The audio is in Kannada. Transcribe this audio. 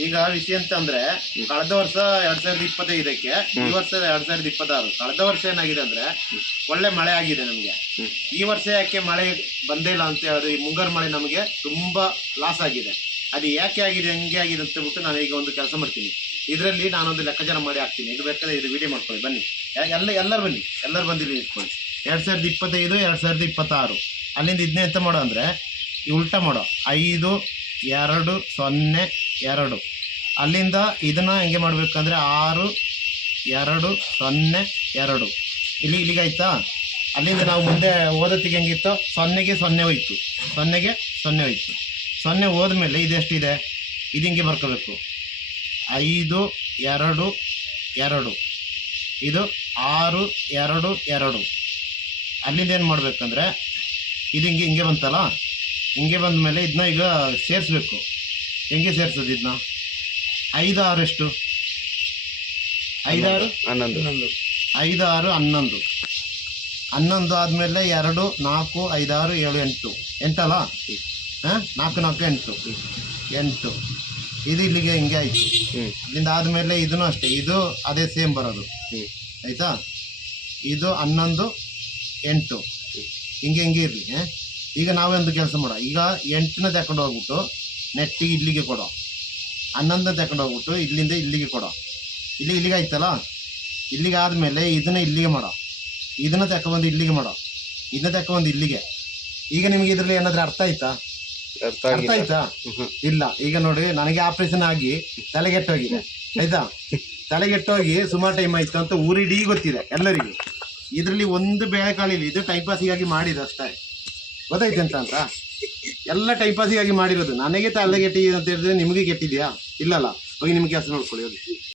ಈಗ ವಿಷಯ ಅಂತಂದ್ರೆ ಕಳೆದ ವರ್ಷ 2025ಕ್ಕೆ ಈ ವರ್ಷ 2026 ಕಳೆದ ವರ್ಷ ಏನಾಗಿದೆ ಅಂದ್ರೆ ಒಳ್ಳೆ ಮಳೆ ಆಗಿದೆ ನಮ್ಗೆ. ಈ ವರ್ಷ ಯಾಕೆ ಮಳೆ ಬಂದೇ ಇಲ್ಲ ಅಂತ ಹೇಳಿದ್ರೆ ಈ ಮುಂಗಾರು ಮಳೆ ನಮಗೆ ತುಂಬಾ ಲಾಸ್ ಆಗಿದೆ. ಅದು ಯಾಕೆ ಆಗಿದೆ ಹಂಗೆ ಆಗಿದೆ ಅಂತ ಬಿಟ್ಟು ನಾನು ಈಗ ಒಂದು ಕೆಲಸ ಮಾಡ್ತೀನಿ. ಇದರಲ್ಲಿ ನಾನೊಂದು ಲೆಕ್ಕಾಚಾರ ಮಾಡಿ ಹಾಕ್ತೀನಿ. ಇದು ಬೇಕಾದ್ರೆ ಇದು ವಿಡಿಯೋ ಮಾಡ್ಕೊಳ್ಳಿ ಬನ್ನಿ. ಎಲ್ಲರೂ ಬನ್ನಿ, ಎಲ್ಲರೂ ಬಂದಿಲ್ಲಿ ನಿಂತ್ಕೊಳ್ಳಿ. 2025 2026 ಅಲ್ಲಿಂದ ಇದನ್ನೇ ಎಂತ ಮಾಡೋ ಅಂದರೆ ಈ ಉಲ್ಟಾ ಮಾಡೋ 5 2 0 2 ಅಲ್ಲಿಂದ ಇದನ್ನು ಹೆಂಗೆ ಮಾಡಬೇಕಂದ್ರೆ 6 2 0 2 ಇಲ್ಲಿಗಾಯ್ತಾ. ಅಲ್ಲಿಂದ ನಾವು ಮುಂದೆ ಓದತ್ತಿಗೆ ಹೆಂಗಿತ್ತು 0ಗೆ 0 ಹೋಯ್ತು, 0ಗೆ 0 ಹೋಯ್ತು. 0 ಹೋದ್ಮೇಲೆ ಇದೆಷ್ಟಿದೆ ಇದು ಹಿಂಗೆ ಬರ್ಕೋಬೇಕು 5 2 2 ಇದು 6 2 2 ಅಲ್ಲಿಂದ ಏನು ಮಾಡಬೇಕಂದ್ರೆ ಇದು ಹಿಂಗೆ ಬಂತಲ್ಲ, ಹಿಂಗೆ ಬಂದ ಮೇಲೆ ಇದನ್ನ ಈಗ ಸೇರಿಸ್ಬೇಕು. ಹೆಂಗೆ ಸೇರಿಸೋದು ಇದನ್ನ 5 6 ಎಷ್ಟು 5 6 11 5 6 11 11 ಆದಮೇಲೆ 2 4 5 6 7 8 ಎಂಟಲ್ಲ, 4 4 8 ಇದು ಇಲ್ಲಿಗೆ ಹಿಂಗೆ ಆಯಿತು. ಇಲ್ಲಿಂದ ಆದಮೇಲೆ ಇದನ್ನು ಅಷ್ಟೇ, ಇದು ಅದೇ ಸೇಮ್ ಬರೋದು ಆಯಿತಾ. ಇದು 11 8 ಹಿಂಗೆ ಇರಲಿ. ಈಗ ನಾವೊಂದು ಕೆಲಸ ಮಾಡೋ, ಈಗ 8ನ ತಗೊಂಡು ಹೋಗ್ಬಿಟ್ಟು ನೆಟ್ಟಿಗೆ ಇಲ್ಲಿಗೆ ಕೊಡೋ, 11ನ ತಗೊಂಡು ಹೋಗ್ಬಿಟ್ಟು ಇಲ್ಲಿಂದ ಇಲ್ಲಿಗೆ ಕೊಡೋ. ಇಲ್ಲಿಗೆ ಆಯ್ತಲ್ಲ, ಇಲ್ಲಿಗೆ ಆದಮೇಲೆ ಇದನ್ನ ಇಲ್ಲಿಗೆ ಮಾಡೋ, ಇದನ್ನು ತಗೊಬಂದು ಇಲ್ಲಿಗೆ ಮಾಡೋ, ಇದನ್ನ ತಗೊಬಂದು ಇಲ್ಲಿಗೆ. ಈಗ ನಿಮ್ಗೆ ಇದರಲ್ಲಿ ಏನಾದರೂ ಅರ್ಥ ಆಯ್ತಾ? ಇಲ್ಲ. ಈಗ ನೋಡಿ, ನನಗೆ ಆಪರೇಷನ್ ಆಗಿ ತಲೆಗೆಟ್ಟೋಗಿದೆ ಆಯ್ತಾ. ತಲೆಗೆಟ್ಟೋಗಿ ಸುಮಾರು ಟೈಮ್ ಆಯ್ತು ಅಂತ ಊರಿಡೀ ಗೊತ್ತಿದೆ ಎಲ್ಲರಿಗೂ. ಇದರಲ್ಲಿ ಒಂದು ಬೇಳೆಕಾಳಿಲ್ಲ, ಇದು ಟೈಮ್ ಪಾಸಿಗಾಗಿ ಮಾಡಿದ್ದು ಅಷ್ಟೇ. ಗೊತ್ತಾಯ್ತು ಅಂತ ಎಲ್ಲ ಟೈಮ್ ಪಾಸಿಗಾಗಿ ಮಾಡಿರೋದು. ನನಗೆ ತಲೆಗೆಟ್ಟಿದೆ ಅಂತ ಹೇಳಿದ್ರೆ ನಿಮಗೆ ಕೆಟ್ಟಿದೆಯಾ? ಇಲ್ಲಲ್ಲ. ಹೋಗಿ ನಿಮ್ಗೆ ಕೆಲಸ ನೋಡ್ಕೊಳ್ಳಿ ಹೋಗಿ.